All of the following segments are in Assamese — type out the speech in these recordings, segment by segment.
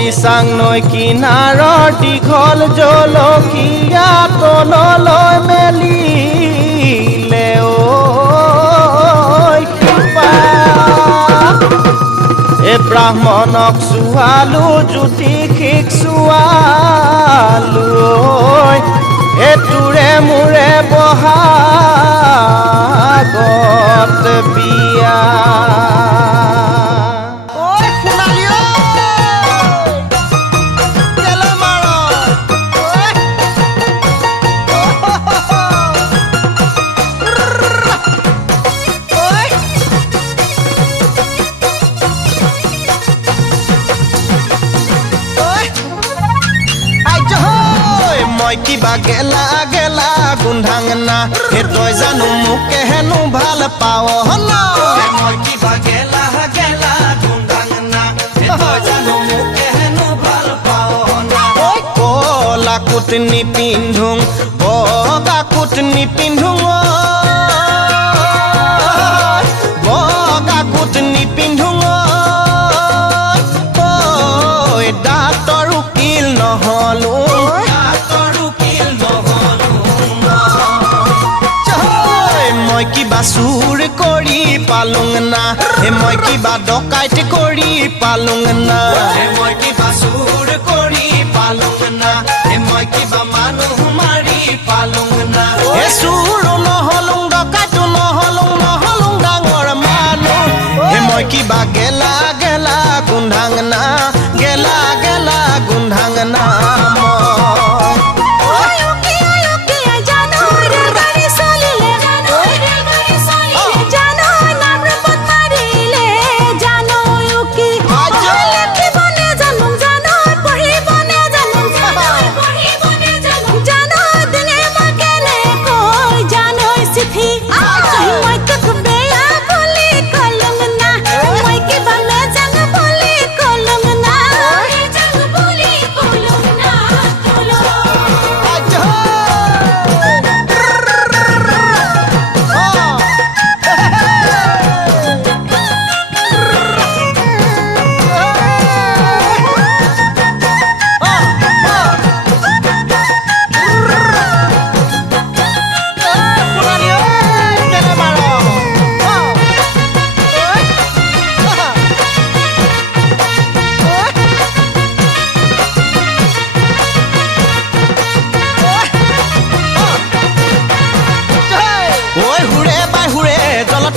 দিচাং নৈ কিনাৰৰ দীঘল জলকীয়া তললৈ মেলিলে এ ব্ৰাহ্মণক চুৱালো জ্যোতিষিক চুৱালো এ তোৰে মোৰে বহাগত বিয়া কিবা গেলা গেলা গোন্ধাং না হে তই জানো মোকে হেনো ভাল পাৱ না মই কিবা গেলা গেলা গোন্ধাং না হে তই জানো মোকে হেনো ভাল পাৱ না কলা কোট নিপিন্ধোং বগা কোট নিপিন্ধোং বগা কোট নিপিন্ধোং দাঁতৰ উকিল নহলো কিবা চুৰ কৰি পালুং না হে মই কিবা ডকাইত কৰি পালুং না হে মই কিবা চুৰ কৰি পালুং না হে মই কিবা মানুহ মাৰি পালুং না হে চুৰ নহলুং ডকাইতো নহলুং নহলুং ডাঙৰ মানুহ হে মই কিবা গেলা গেলা গোন্ধাং না গেলা গেলা গোন্ধাং না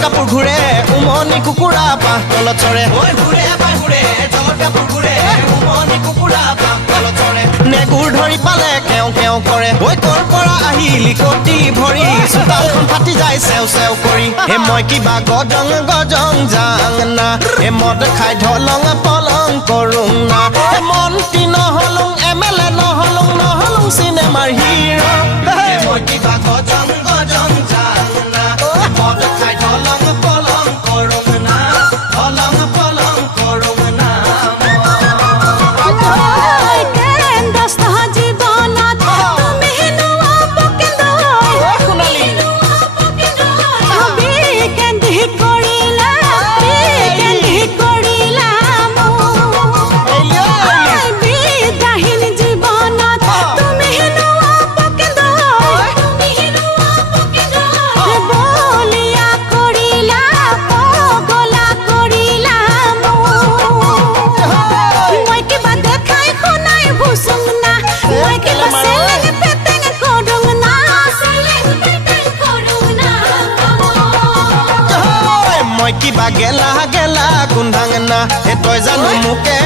কাপোৰ ঘূৰে উমনি কুকুৰা বাহ তলত চৰে ঐ ঘূৰে বাই ঘূৰে জলত কাপোৰ ঘূৰে উমনি কুকুৰা বাহ তলত চৰে নেগুৰ ধৰি পালে কেও কেও কৰে ঐ কৰ পৰা আহিলি কটি ভৰি চোতালখন ফাটি যায় চেও চেও কৰি হে মই কিবা গজং গজং যাং না হে মদ খাই ঢলং পলং কৰোং না হে মন্ত্ৰী নহলুং MLA নহলুং নহলুং চিনেমাৰ হিৰ' হে মই কিবা গজং গজং যাং না মদ খাই ঢলং পলং কৰোং না ঢলং পলং কৰোং না মই কিবা গেলা গেলা গোন্ধাং না হে তই জানো মোকে